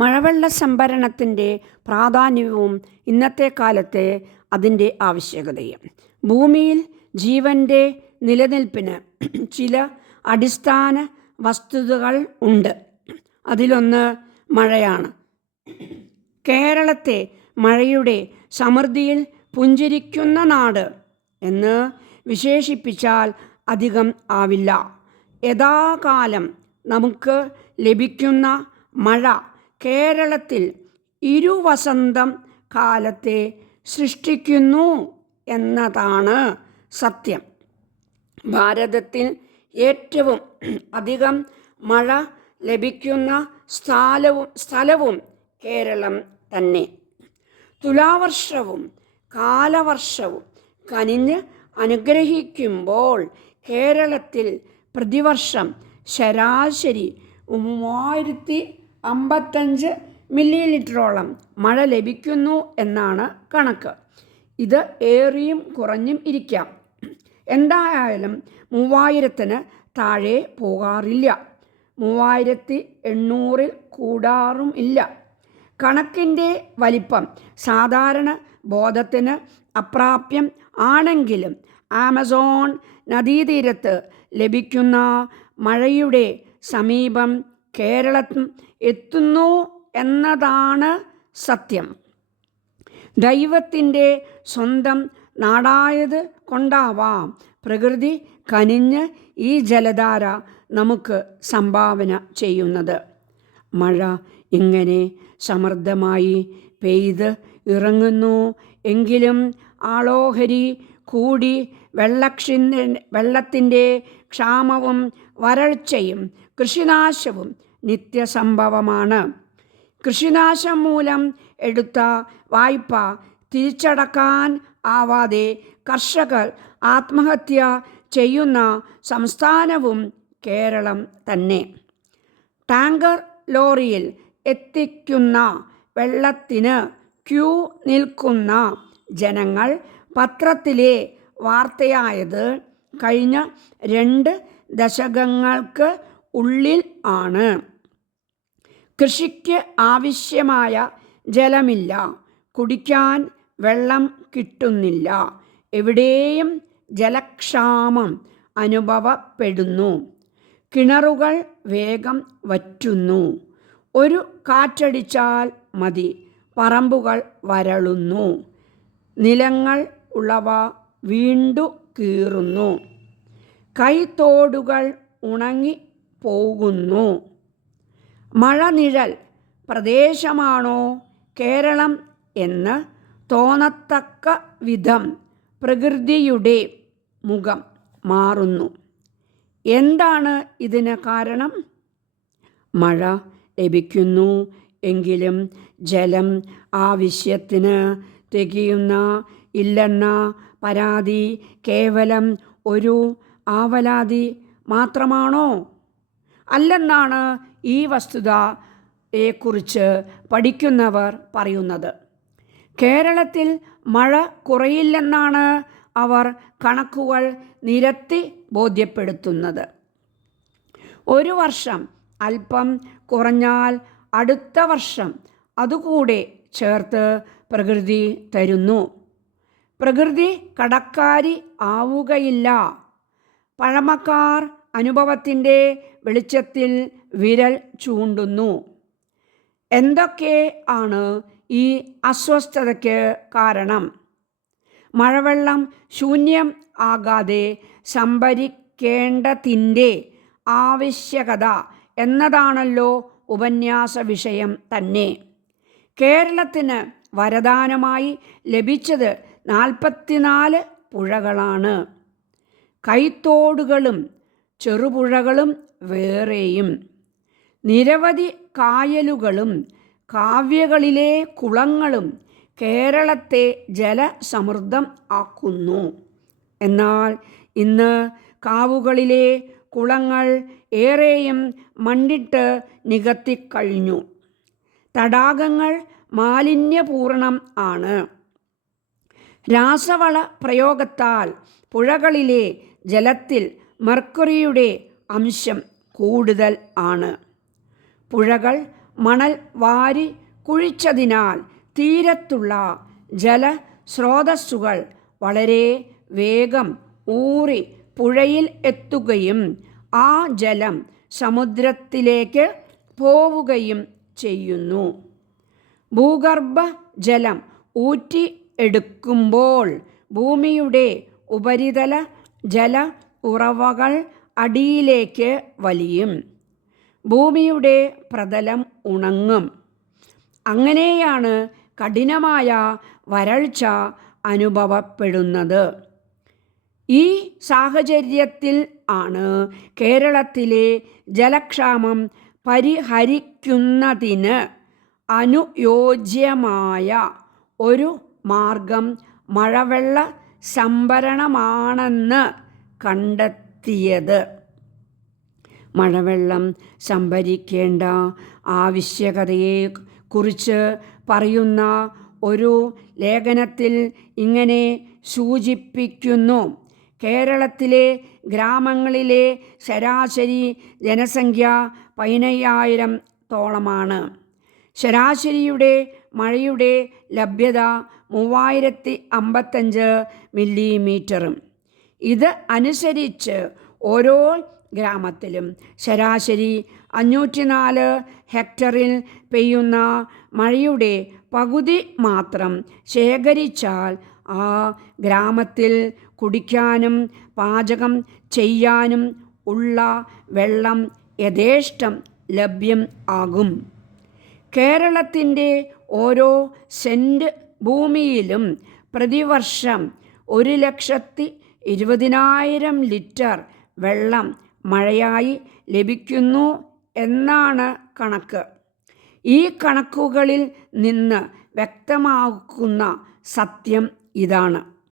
മഴവെള്ള സംഭരണത്തിൻ്റെ പ്രാധാന്യവും ഇന്നത്തെ കാലത്തെ അതിൻ്റെ ആവശ്യകതയും. ഭൂമിയിൽ ജീവൻ്റെ നിലനിൽപ്പിന് ചില അടിസ്ഥാന വസ്തുതകൾ ഉണ്ട്. അതിലൊന്ന് മഴയാണ്. കേരളത്തെ മഴയുടെ സമൃദ്ധിയിൽ പുഞ്ചിരിക്കുന്ന നാട് എന്ന് വിശേഷിപ്പിച്ചാൽ അധികം ആവില്ല. യഥാകാലം നമുക്ക് ലഭിക്കുന്ന മഴ കേരളത്തിൽ ഇരുവസന്തം കാലത്തെ സൃഷ്ടിക്കുന്നു എന്നതാണ് സത്യം. ഭാരതത്തിൽ ഏറ്റവും അധികം മഴ ലഭിക്കുന്ന സ്ഥലവും കേരളം തന്നെ. തുലാവർഷവും കാലവർഷവും കനിഞ്ഞ് അനുഗ്രഹിക്കുമ്പോൾ കേരളത്തിൽ പ്രതിവർഷം ശരാശരി 3055 മില്ലിലിറ്ററോളം മഴ ലഭിക്കുന്നു എന്നാണ് കണക്ക്. ഇത് ഏറിയും കുറഞ്ഞും ഇരിക്കാം. എന്തായാലും 3000-ന് താഴെ പോകാറില്ല. 3800-ൽ കൂടാറും ഇല്ല. കണക്കിൻ്റെ വലിപ്പം സാധാരണ ബോധത്തിന് അപ്രാപ്യം ആണെങ്കിലും ആമസോൺ നദീതീരത്ത് ലഭിക്കുന്ന മഴയുടെ സമീപം കേരളം എത്തുന്നു എന്നതാണ് സത്യം. ദൈവത്തിൻ്റെ സ്വന്തം നാടായത് കൊണ്ടാവാം പ്രകൃതി കനിഞ്ഞ് ഈ ജലധാര നമുക്ക് സംഭാവന ചെയ്യുന്നത്. മഴ ഇങ്ങനെ സമൃദ്ധമായി പെയ്ത് ഇറങ്ങുന്നു എങ്കിലും ആളോഹരി കൂടി വെള്ളത്തിൻ്റെ ക്ഷാമവും വരൾച്ചയും കൃഷിനാശവും നിത്യസംഭവമാണ്. കൃഷിനാശം മൂലം എടുത്ത വായ്പ തിരിച്ചടക്കാൻ ആവാതെ കർഷകർ ആത്മഹത്യ ചെയ്യുന്ന സംസ്ഥാനവും കേരളം തന്നെ. ടാങ്കർ ലോറിയിൽ എത്തിക്കുന്ന വെള്ളത്തിന് ക്യൂ നിൽക്കുന്ന ജനങ്ങൾ പത്രത്തിലെ വാർത്തയായത് കഴിഞ്ഞ 2 ദശകങ്ങൾക്ക് ഉള്ളിൽ ആണ്. കൃഷിക്ക് ആവശ്യമായ ജലമില്ല, കുടിക്കാൻ വെള്ളം കിട്ടുന്നില്ല, എവിടെയും ജലക്ഷാമം അനുഭവപ്പെടുന്നു. കിണറുകൾ വേഗം വറ്റുന്നു. ഒരു കാറ്റടിച്ചാൽ മതി പറമ്പുകൾ വരളുന്നു. നിലങ്ങൾ ഉളവ വീണ്ടു കീറുന്നു. കൈത്തോടുകൾ ഉണങ്ങി പോകുന്നു. മഴനിഴൽ പ്രദേശമാണോ കേരളം എന്ന് തോന്നത്തക്ക വിധം പ്രകൃതിയുടെ മുഖം മാറുന്നു. എന്താണ് ഇതിന് കാരണം? മഴ ലഭിക്കുന്നു എങ്കിലും ജലം ആവശ്യത്തിന് തികയുന്ന ഇല്ലെന്ന പരാതി കേവലം ഒരു ആവലാതി മാത്രമാണോ? അല്ലെന്നാണ് ഈ വസ്തുതയെക്കുറിച്ച് പഠിക്കുന്നവർ പറയുന്നത്. കേരളത്തിൽ മഴ കുറയില്ലെന്നാണ് അവർ കണക്കുകൾ നിരത്തി ബോധ്യപ്പെടുത്തുന്നത്. ഒരു വർഷം അല്പം കുറഞ്ഞാൽ അടുത്ത വർഷം അതുകൂടെ ചേർത്ത് പ്രകൃതി തരുന്നു. പ്രകൃതി കടക്കാരി ആവുകയില്ല. പഴമക്കാർ അനുഭവത്തിൻ്റെ വെളിച്ചത്തിൽ വിരൽ ചൂണ്ടുന്നു. എന്തൊക്കെ ആണ് ഈ അസ്വസ്ഥതയ്ക്ക് കാരണം? മഴവെള്ളം ശൂന്യം ആകാതെ സംഭരിക്കേണ്ടതിൻ്റെ ആവശ്യകത എന്നതാണല്ലോ ഉപന്യാസ വിഷയം തന്നെ. കേരളത്തിന് വരദാനമായി ലഭിച്ചത് 44 പുഴകളാണ്. കൈത്തോടുകളും ചെറുപുഴകളും വേറെയും. നിരവധി കായലുകളും കാവ്യകളിലെ കുളങ്ങളും കേരളത്തെ ജലസമൃദ്ധം ആക്കുന്നു. എന്നാൽ ഇന്ന് കാവുകളിലെ കുളങ്ങൾ ഏറെയും മണ്ണിട്ട് നികത്തിക്കഴിഞ്ഞു. തടാകങ്ങൾ മാലിന്യപൂർണം ആണ്. രാസവള പ്രയോഗത്താൽ പുഴകളിലെ ജലത്തിൽ മെർക്കുറിയുടെ അംശം കൂടുതൽ ആണ്. പുഴകൾ മണൽ വാരി കുഴിച്ചതിനാൽ തീരത്തുള്ള ജലസ്രോതസ്സുകൾ വളരെ വേഗം ഊറി പുഴയിൽ എത്തുകയും ആ ജലം സമുദ്രത്തിലേക്ക് പോവുകയും ചെയ്യുന്നു. ഭൂഗർഭ ജലം ഊറ്റി എടുക്കുമ്പോൾ ഭൂമിയുടെ ഉപരിതല ജല ഉറവകൾ അടിയിലേക്ക് വലിയും. ഭൂമിയുടെ പ്രതലം ഉണങ്ങും. അങ്ങനെയാണ് കഠിനമായ വരൾച്ച അനുഭവപ്പെടുന്നത്. ഈ സാഹചര്യത്തിൽ ആണ് കേരളത്തിലെ ജലക്ഷാമം പരിഹരിക്കുന്നതിന് അനുയോജ്യമായ ഒരു മാർഗം മഴവെള്ള സംഭരണമാണെന്ന് കണ്ടെത്തിയത്. മഴവെള്ളം സംഭരിക്കേണ്ട ആവശ്യകതയെ കുറിച്ച് പറയുന്ന ഒരു ലേഖനത്തിൽ ഇങ്ങനെ സൂചിപ്പിക്കുന്നു. കേരളത്തിലെ ഗ്രാമങ്ങളിലെ ശരാശരി ജനസംഖ്യ 15,000-ഓളമാണ്. ശരാശരിയുടെ മഴയുടെ ലഭ്യത 3055 മില്ലിമീറ്ററും. ഇത് അനുസരിച്ച് ഓരോ ഗ്രാമത്തിലും ശരാശരി 504 ഹെക്ടറിൽ പെയ്യുന്ന മഴയുടെ പകുതി മാത്രം ശേഖരിച്ചാൽ ആ ഗ്രാമത്തിൽ കുടിക്കാനും പാചകം ചെയ്യാനും ഉള്ള വെള്ളം യഥേഷ്ടം ലഭ്യം ആകും. കേരളത്തിൻ്റെ ഓരോ സെൻറ്റ് ഭൂമിയിലും പ്രതിവർഷം 1,20,000 ലിറ്റർ വെള്ളം മഴയായി ലഭിക്കുന്നു എന്നാണ് കണക്ക്. ഈ കണക്കുകളിൽ നിന്ന് വ്യക്തമാക്കുന്ന സത്യം ഇതാണ്.